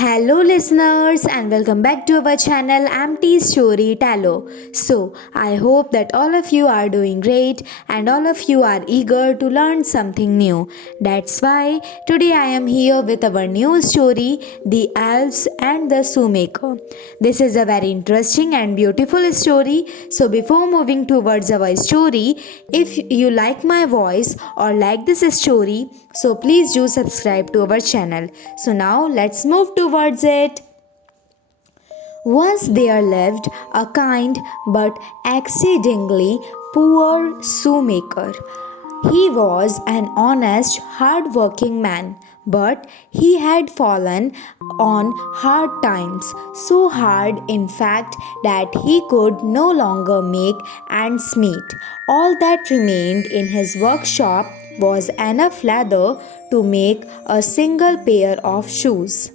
Hello, listeners, and welcome back to our channel MT Storyteller. So, I hope that all of you are doing great and all of you are eager to learn something new. That's why today I am here with our new story, The Elves and the Shoemaker. This is a very interesting and beautiful story. So, before moving towards our story, if you like my voice or like this story, so please do subscribe to our channel. So now let's move towards it. Once there lived a kind but exceedingly poor shoemaker. He was an honest, hard-working man, but he had fallen on hard times, so hard in fact that he could no longer make ends meet. All that remained in his workshop was enough leather to make a single pair of shoes.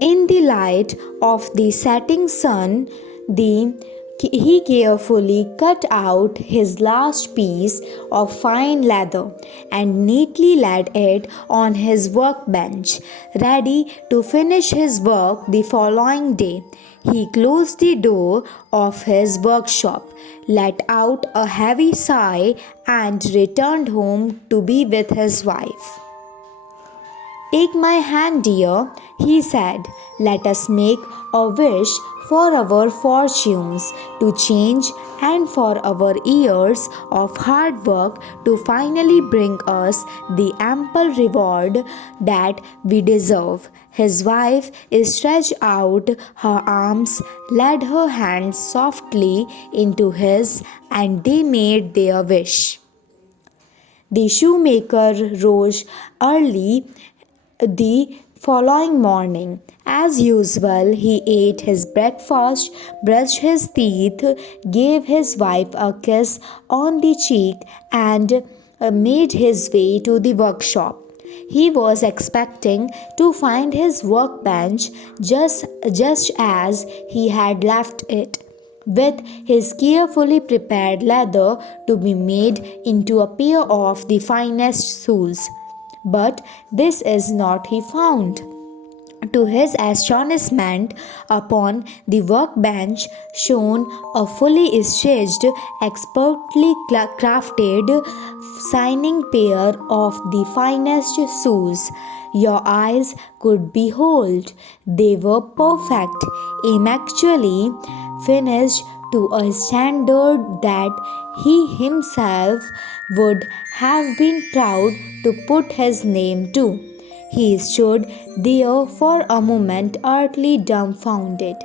In the light of the setting sun, he carefully cut out his last piece of fine leather and neatly laid it on his workbench, ready to finish his work the following day. He closed the door of his workshop, let out a heavy sigh, and returned home to be with his wife. Take my hand, dear, he said. Let us make a wish for our fortunes to change and for our years of hard work to finally bring us the ample reward that we deserve. His wife stretched out her arms, laid her hands softly into his, and they made their wish. The shoemaker rose early the following morning. As usual, he ate his breakfast, brushed his teeth, gave his wife a kiss on the cheek, and made his way to the workshop. He was expecting to find his workbench just as he had left it, with his carefully prepared leather to be made into a pair of the finest shoes. But this is not he found. To his astonishment, upon the workbench shone a fully stitched, expertly crafted, shining pair of the finest shoes your eyes could behold. They were perfect, immaculately finished to a standard that he himself would have been proud to put his name to. He stood there for a moment, utterly dumbfounded.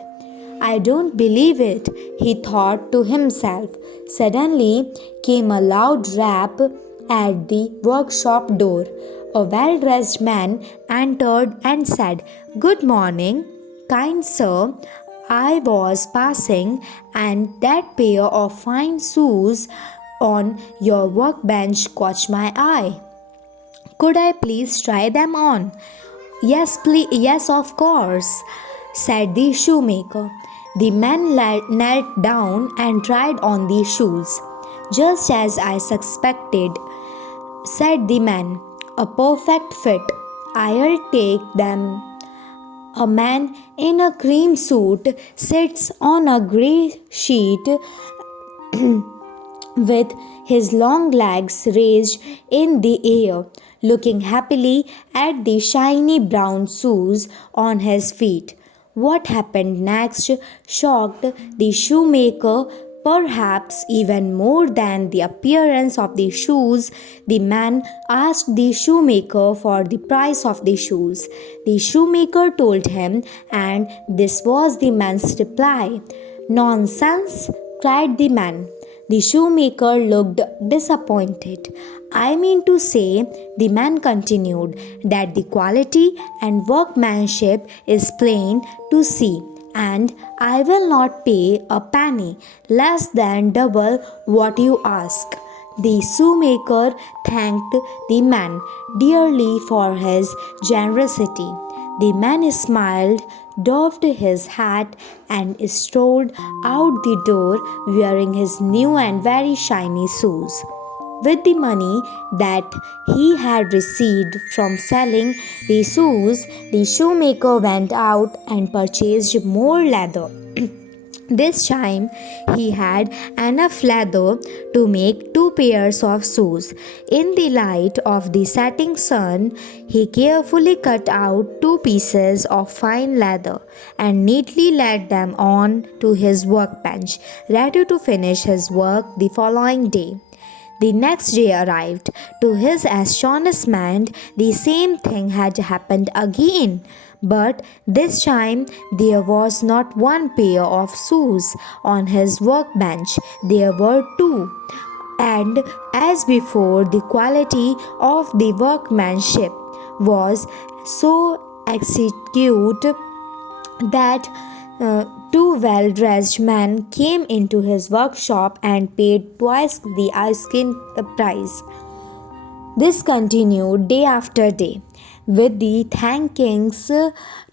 I don't believe it, he thought to himself. Suddenly came a loud rap at the workshop door. A well dressed man entered and said, "Good morning, kind sir. I was passing, and that pair of fine shoes on your workbench caught my eye. Could I please try them on?" "Yes, please, yes, of course," said the shoemaker. The man knelt down and tried on the shoes. "Just as I suspected," said the man. "A perfect fit. I'll take them." A man in a cream suit sits on a grey sheet with his long legs raised in the air, looking happily at the shiny brown shoes on his feet. What happened next shocked the shoemaker, perhaps even more than the appearance of the shoes. The man asked the shoemaker for the price of the shoes. The shoemaker told him, and this was the man's reply. "Nonsense!" cried the man. The shoemaker looked disappointed. "I mean to say," the man continued, "that the quality and workmanship is plain to see, and I will not pay a penny less than double what you ask." The shoemaker thanked the man dearly for his generosity. The man smiled, doffed his hat, and strolled out the door wearing his new and very shiny shoes. With the money that he had received from selling the shoes, the shoemaker went out and purchased more leather. This time he had enough leather to make 2 pairs of shoes. In the light of the setting sun, he carefully cut out 2 pieces of fine leather and neatly laid them on to his workbench, ready to finish his work the following day. The next day arrived. To his astonishment, the same thing had happened again. But this time there was not 1 pair of shoes on his workbench, there were 2. And as before, the quality of the workmanship was so exquisite that two well dressed men came into his workshop and paid twice the asking price. This continued day after day. With the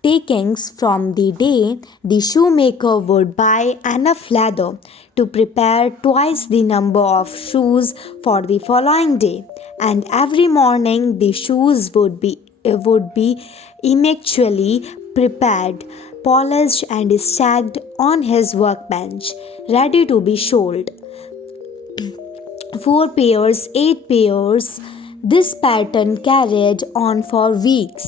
takings from the day, the shoemaker would buy enough leather to prepare twice the number of shoes for the following day, and every morning the shoes would be immaculately prepared, polished, and stacked on his workbench, ready to be sold. 4 pairs, 8 pairs. This pattern carried on for weeks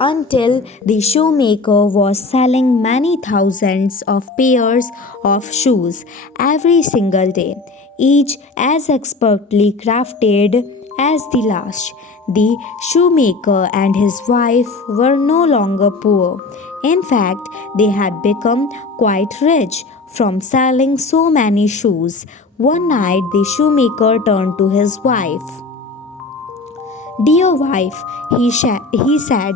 until the shoemaker was selling many thousands of pairs of shoes every single day, each as expertly crafted as the last. The shoemaker and his wife were no longer poor. In fact, they had become quite rich from selling so many shoes. One night, the shoemaker turned to his wife. Dear wife, he said,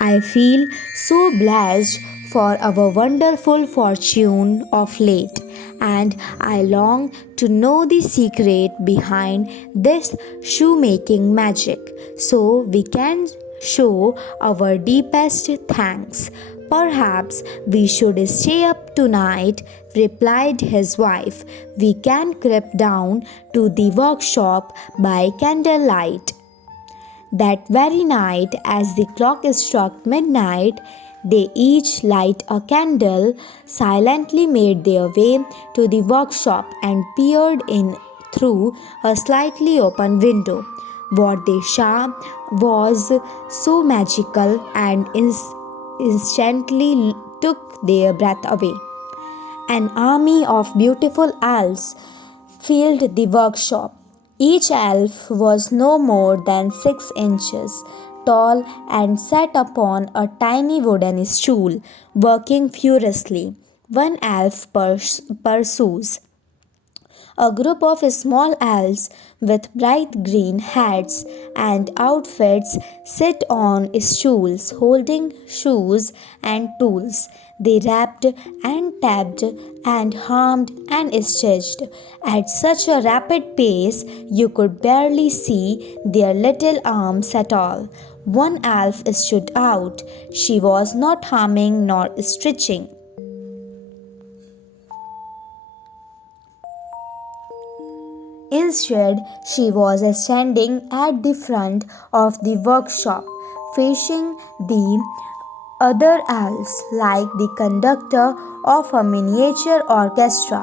I feel so blessed for our wonderful fortune of late, and I long to know the secret behind this shoemaking magic so we can show our deepest thanks. Perhaps we should stay up tonight, replied his wife. We can creep down to the workshop by candlelight. That very night, as the clock struck midnight, they each light a candle, silently made their way to the workshop and peered in through a slightly open window. What they saw was so magical and instantly took their breath away. An army of beautiful elves filled the workshop. Each elf was no more than 6 inches tall and sat upon a tiny wooden stool, working furiously. One elf pursues a group of small elves with bright green hats and outfits sit on stools holding shoes and tools. They rapped and tapped and hummed and stitched at such a rapid pace you could barely see their little arms at all. One elf stood out. She was not humming nor stitching. Instead, she was standing at the front of the workshop, facing the other elves like the conductor of a miniature orchestra.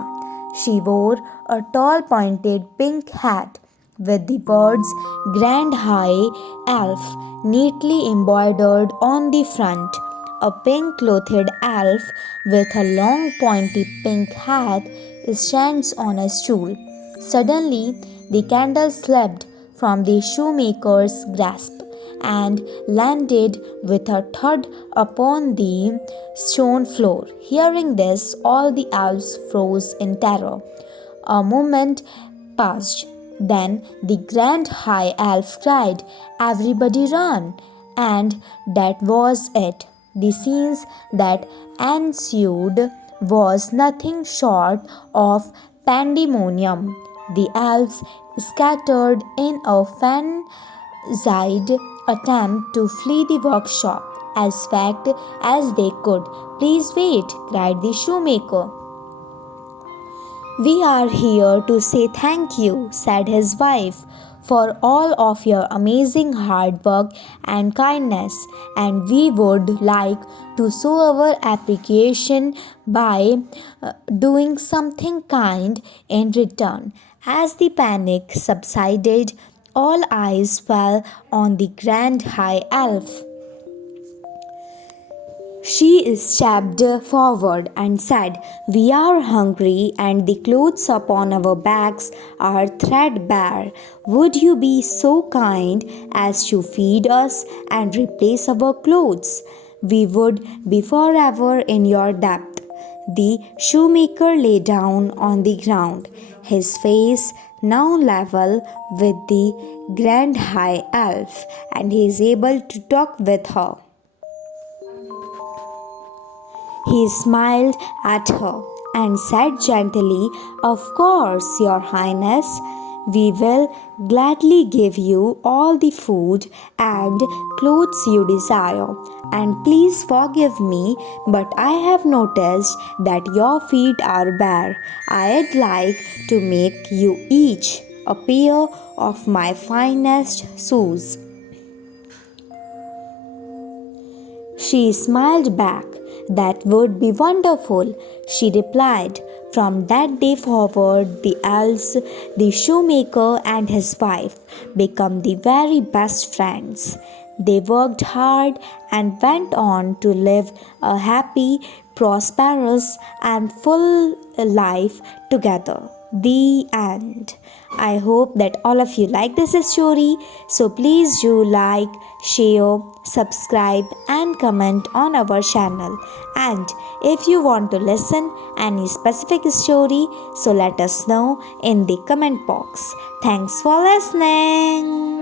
She wore a tall pointed pink hat with the words Grand High Elf neatly embroidered on the front. A pink clothed elf with a long pointy pink hat stands on a stool. Suddenly, the candle slipped from the shoemaker's grasp and landed with a thud upon the stone floor. Hearing this, all the elves froze in terror. A moment passed. Then the grand high elf cried, Everybody run! And that was it. The scenes that ensued was nothing short of pandemonium. The elves scattered in a frenzied attempt to flee the workshop as fast as they could. Please wait, cried the shoemaker. We are here to say thank you, said his wife. for all of your amazing hard work and kindness, and we would like to show our appreciation by doing something kind in return. As the panic subsided, all eyes fell on the grand high elf. She stepped forward and said, "We are hungry and the clothes upon our backs are threadbare. Would you be so kind as to feed us and replace our clothes? We would be forever in your debt." The shoemaker lay down on the ground, his face now level with the grand high elf, and he is able to talk with her. He smiled at her and said gently, "Of course, Your Highness, we will gladly give you all the food and clothes you desire. And please forgive me, but I have noticed that your feet are bare. I'd like to make you each a pair of my finest shoes." She smiled back. "That would be wonderful," she replied. From that day forward, the elves, the shoemaker, and his wife became the very best friends. They worked hard and went on to live a happy, prosperous, and full life together. The end. I hope that all of you like this story. So please do like, share, subscribe, and comment on our channel. And if you want to listen any specific story, so let us know in the comment box. Thanks for listening.